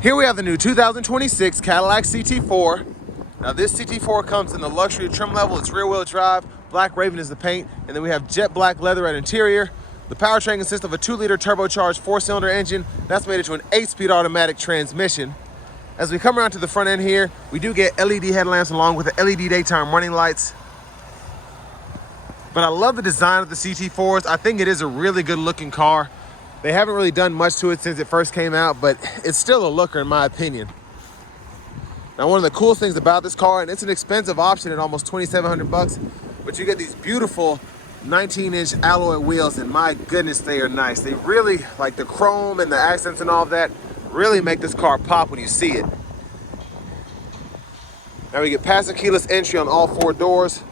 Here we have the new 2026 Cadillac CT4. Now this CT4 comes in the luxury trim level. It's rear wheel drive, black Raven is the paint, and then we have jet black leather at interior. The powertrain consists of a 2-liter turbocharged 4-cylinder engine that's made into an 8-speed automatic transmission. As we come around to the front end here, we do get LED headlamps along with the LED daytime running lights. But I love the design of the CT4s. I think it is a really good looking car. They haven't really done much to it since it first came out, but it's still a looker in my opinion. Now, one of the coolest things about this car, and it's an expensive option at almost $2,700, but you get these beautiful 19-inch alloy wheels, and my goodness, they are nice. They really, like the chrome and the accents and all of that, really make this car pop when you see it. Now we get passive keyless entry on all 4 doors.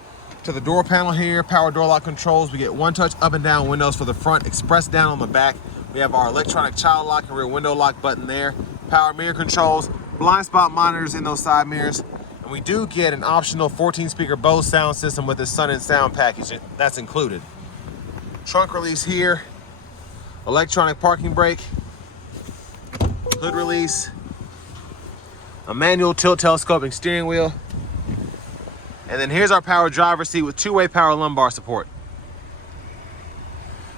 To the door panel here, power door lock controls. We get one-touch up and down windows for the front, express down on the back. We have our electronic child lock and rear window lock button there. Power mirror controls, blind spot monitors in those side mirrors. And we do get an optional 14-speaker Bose sound system with the Sun and Sound package. That's included. Trunk release here, electronic parking brake, hood release, a manual tilt telescoping steering wheel, and then here's our power driver's seat with 2-way power lumbar support.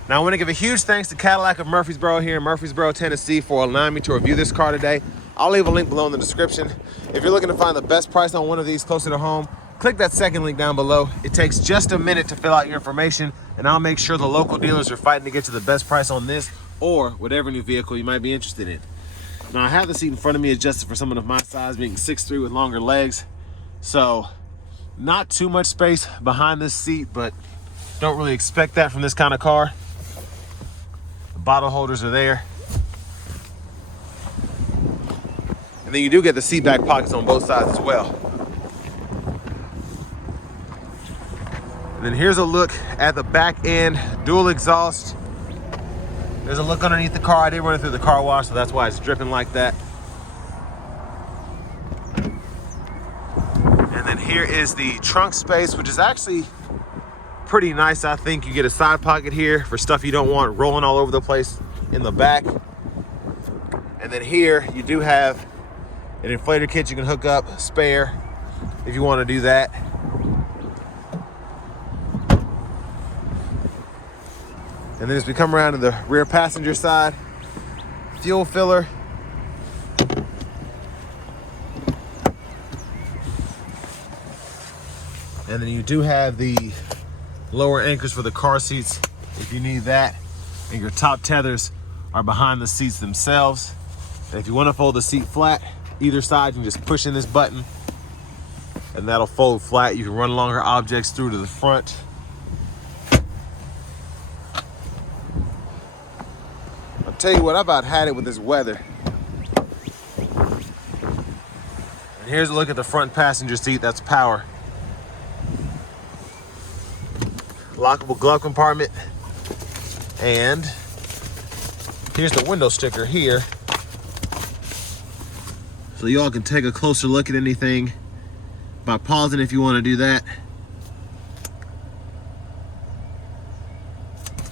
Now I want to give a huge thanks to Cadillac of Murfreesboro here in Murfreesboro, Tennessee for allowing me to review this car today. I'll leave a link below in the description. If you're looking to find the best price on one of these closer to home, click that second link down below. It takes just a minute to fill out your information, and I'll make sure the local dealers are fighting to get you the best price on this or whatever new vehicle you might be interested in. Now I have the seat in front of me adjusted for someone of my size, being 6'3" with longer legs. So not too much space behind this seat, but don't really expect that from this kind of car. The bottle holders are there. And then you do get the seat back pockets on both sides as well. And then here's a look at the back end, dual exhaust. There's a look underneath the car. I did run it through the car wash, so that's why it's dripping like that. And then here is the trunk space, which is actually pretty nice. I think you get a side pocket here for stuff you don't want rolling all over the place in the back. And then here you do have an inflator kit you can hook up, spare, if you want to do that. And then as we come around to the rear passenger side, fuel filler. And then you do have the lower anchors for the car seats if you need that. And your top tethers are behind the seats themselves. And if you want to fold the seat flat, either side, you can just push in this button and that'll fold flat. You can run longer objects through to the front. I'll tell you what, I about had it with this weather. And here's a look at the front passenger seat. That's power. Lockable glove compartment, and here's the window sticker here, so y'all can take a closer look at anything by pausing if you want to do that.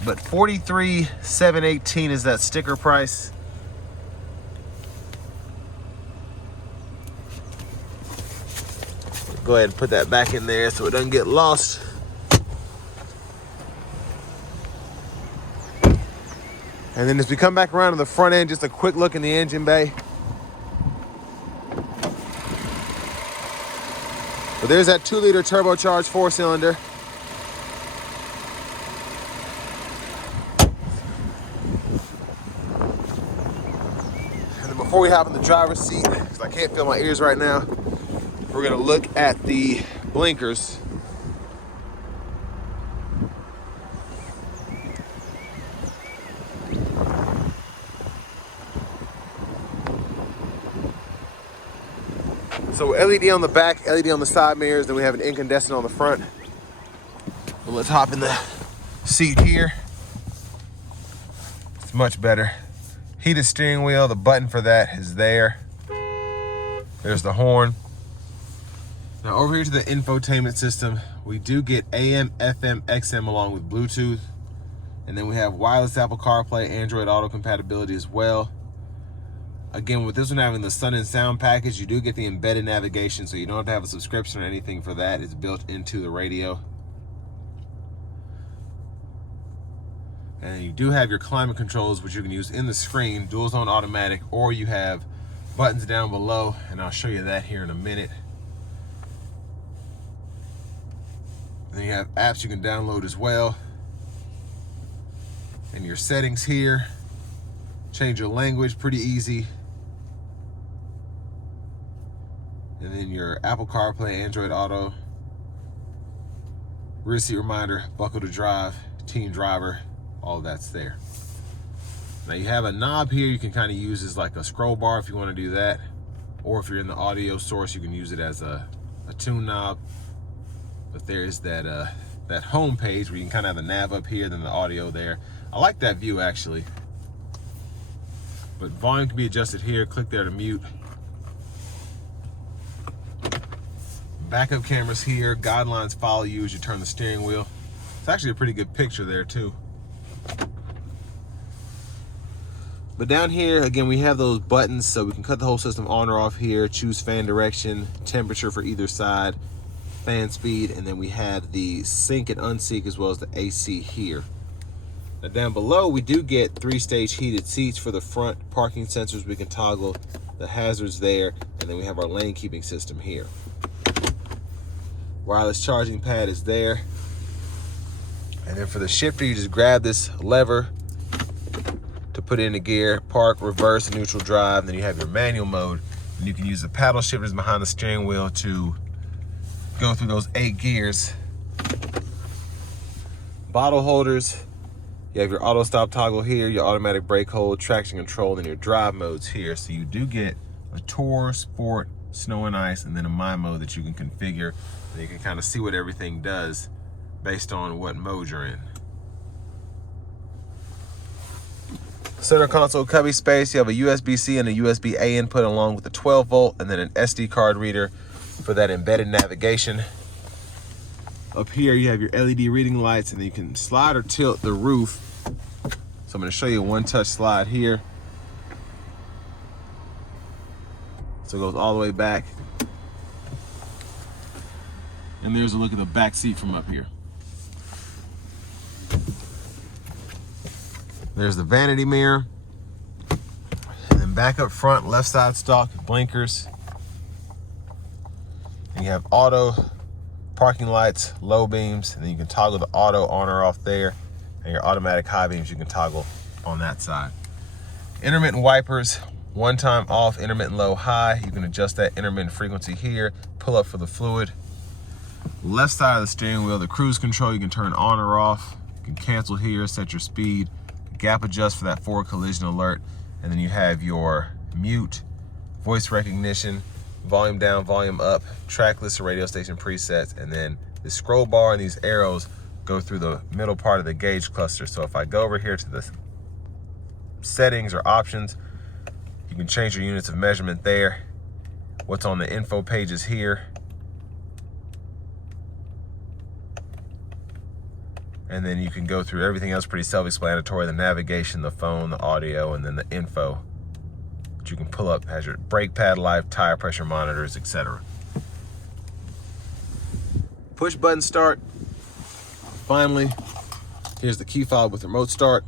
But $43,718 is that sticker price. Go ahead and put that back in there so it doesn't get lost. And then as we come back around to the front end, just a quick look in the engine bay. So there's that 2-liter turbocharged 4-cylinder. And then before we hop in the driver's seat, because I can't feel my ears right now, we're gonna look at the blinkers. So LED on the back, LED on the side mirrors, then we have an incandescent on the front. So let's hop in the seat here. It's much better. Heated steering wheel, the button for that is there. There's the horn. Now over here to the infotainment system, we do get AM, FM, XM along with Bluetooth. And then we have wireless Apple CarPlay, Android Auto compatibility as well. Again, with this one having the Sun and Sound package, you do get the embedded navigation, so you don't have to have a subscription or anything for that. It's built into the radio. And you do have your climate controls, which you can use in the screen, dual zone automatic, or you have buttons down below, and I'll show you that here in a minute. Then you have apps you can download as well. And your settings here. Change your language, pretty easy. And then your Apple CarPlay, Android Auto, rear seat reminder, buckle to drive, teen driver, all of that's there. Now you have a knob here you can kind of use as like a scroll bar if you want to do that. Or if you're in the audio source, you can use it as a tune knob. But there is that home page where you can kind of have the nav up here, then the audio there. I like that view actually. But volume can be adjusted here. Click there to mute. Backup cameras here. Guidelines follow you as you turn the steering wheel. It's actually a pretty good picture there too. But down here, again, we have those buttons, so we can cut the whole system on or off here, choose fan direction, temperature for either side, fan speed, and then we have the sync and unsync as well as the AC here. Now down below, we do get 3-stage heated seats for the front, parking sensors we can toggle, the hazards there, and then we have our lane keeping system here. Wireless charging pad is there. And then for the shifter, you just grab this lever to put in the gear, park, reverse, neutral drive. And then you have your manual mode. And you can use the paddle shifters behind the steering wheel to go through those 8 gears. Bottle holders. You have your auto stop toggle here, your automatic brake hold, traction control, and your drive modes here. So you do get a Tour, Sport, Snow and Ice, and then a My mode that you can configure. And you can kind of see what everything does based on what mode you're in. Center console cubby space, you have a USB-C and a USB-A input along with a 12 volt and then an SD card reader for that embedded navigation. Up here you have your LED reading lights, and then you can slide or tilt the roof. So I'm going to show you a one-touch slide here. So it goes all the way back. And there's a look at the back seat from up here. There's the vanity mirror. And then back up front, left side stock, blinkers. And you have auto, parking lights, low beams, and then you can toggle the auto on or off there. And your automatic high beams you can toggle on that side. Intermittent wipers, one time off, intermittent low, high. You can adjust that intermittent frequency here, pull up for the fluid. Left side of the steering wheel, the cruise control, you can turn on or off. You can cancel here, set your speed. Gap adjust for that forward collision alert, and then you have your mute, voice recognition, volume down, volume up, track list of radio station presets, and then the scroll bar and these arrows go through the middle part of the gauge cluster. So if I go over here to the settings or options, you can change your units of measurement there. What's on the info pages here. And then you can go through everything else, pretty self-explanatory. The navigation, the phone, the audio, and then the info that you can pull up as your brake pad life, tire pressure monitors, etc. Push button start. Finally, here's the key fob with remote start.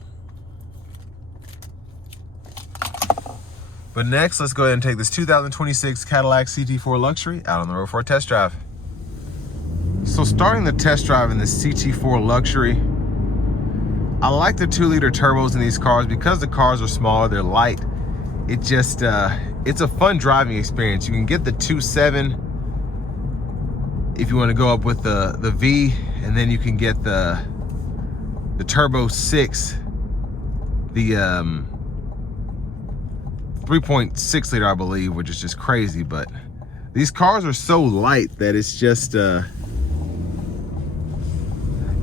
But next, let's go ahead and take this 2026 Cadillac CT4 Luxury out on the road for a test drive. So starting the test drive in this CT4 Luxury, I like the 2-liter turbos in these cars because the cars are smaller, they're light. It just, it's a fun driving experience. You can get the 2.7 if you want to go up with the V, and then you can get the Turbo 6, the 3.6 liter, I believe, which is just crazy. But these cars are so light that it's just,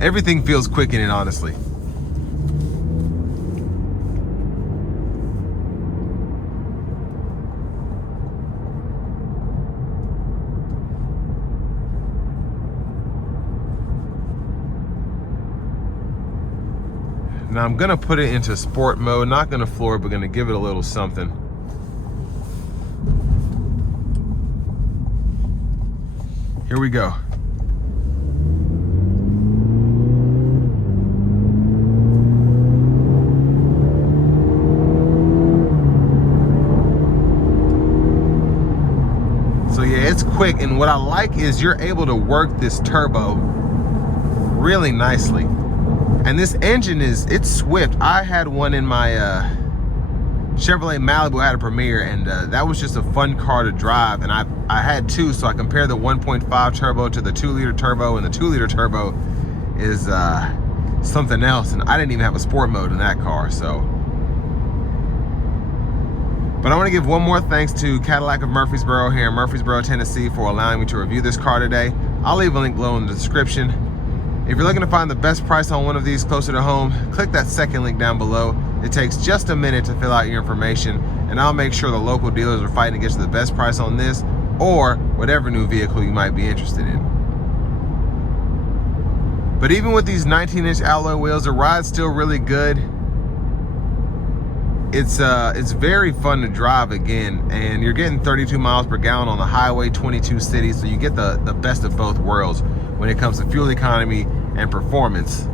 everything feels quick in it, honestly. Now I'm gonna put it into sport mode, not gonna floor it, but gonna give it a little something. Here we go. So yeah, it's quick, and what I like is you're able to work this turbo really nicely. And this engine it's swift. I had one in my Chevrolet Malibu. I had a Premier, and that was just a fun car to drive. And I had two, so I compared the 1.5 turbo to the 2-liter turbo, and the 2-liter turbo is something else. And I didn't even have a sport mode in that car, so. But I want to give one more thanks to Cadillac of Murfreesboro here in Murfreesboro, Tennessee, for allowing me to review this car today. I'll leave a link below in the description. If you're looking to find the best price on one of these closer to home, click that second link down below. It takes just a minute to fill out your information, and I'll make sure the local dealers are fighting to get you the best price on this or whatever new vehicle you might be interested in. But even with these 19-inch alloy wheels, the ride's still really good. It's very fun to drive again, and you're getting 32 miles per gallon on the highway, 22 cities, so you get the best of both worlds when it comes to fuel economy and performance.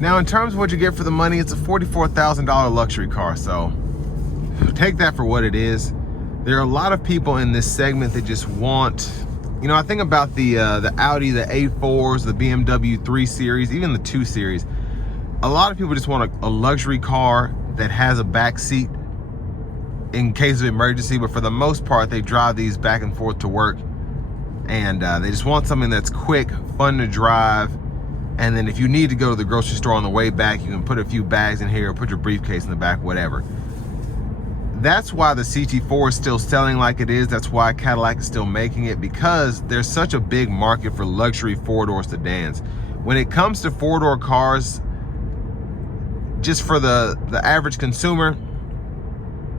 Now, in terms of what you get for the money, it's a $44,000 luxury car, so take that for what it is. There are a lot of people in this segment that just want, you know, I think about the Audi, the A4s, the BMW 3 Series, even the 2 Series. A lot of people just want a luxury car that has a back seat in case of emergency, but for the most part, they drive these back and forth to work, and they just want something that's quick, fun to drive. And then if you need to go to the grocery store on the way back, you can put a few bags in here, or put your briefcase in the back, whatever. That's why the CT4 is still selling like it is. That's why Cadillac is still making it, because there's such a big market for luxury four-door sedans. When it comes to four-door cars, just for the average consumer,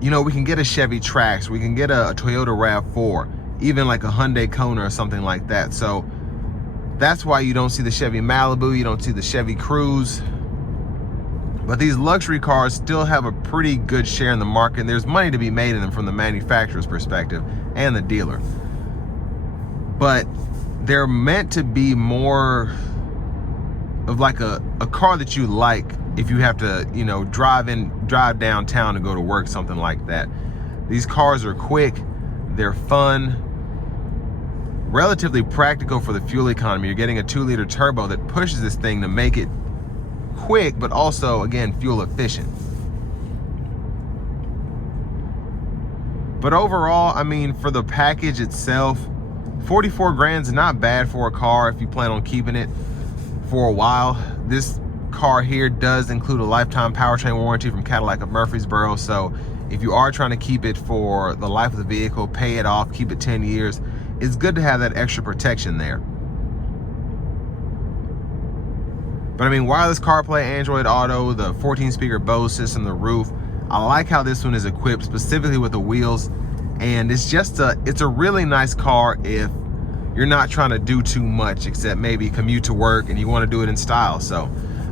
you know, we can get a Chevy Trax, we can get a Toyota RAV4, even like a Hyundai Kona or something like that. So that's why you don't see the Chevy Malibu, you don't see the Chevy Cruze. But these luxury cars still have a pretty good share in the market, and there's money to be made in them from the manufacturer's perspective and the dealer. But they're meant to be more of like a car that you like if you have to, you know, drive downtown to go to work, something like that. These cars are quick, they're fun, relatively practical for the fuel economy. You're getting a 2-liter turbo that pushes this thing to make it quick, but also, again, fuel efficient. But overall, I mean, for the package itself, 44 grand is not bad for a car if you plan on keeping it for a while. This car here does include a lifetime powertrain warranty from Cadillac of Murfreesboro, so if you are trying to keep it for the life of the vehicle, pay it off, keep it 10 years, it's good to have that extra protection there. But I mean, wireless CarPlay, Android Auto, the 14-speaker Bose system, the roof, I like how this one is equipped specifically with the wheels, and it's a really nice car if you're not trying to do too much except maybe commute to work and you want to do it in style. So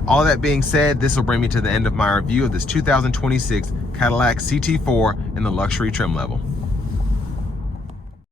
all that being said, this will bring me to the end of my review of this 2026 Cadillac CT4 in the luxury trim level.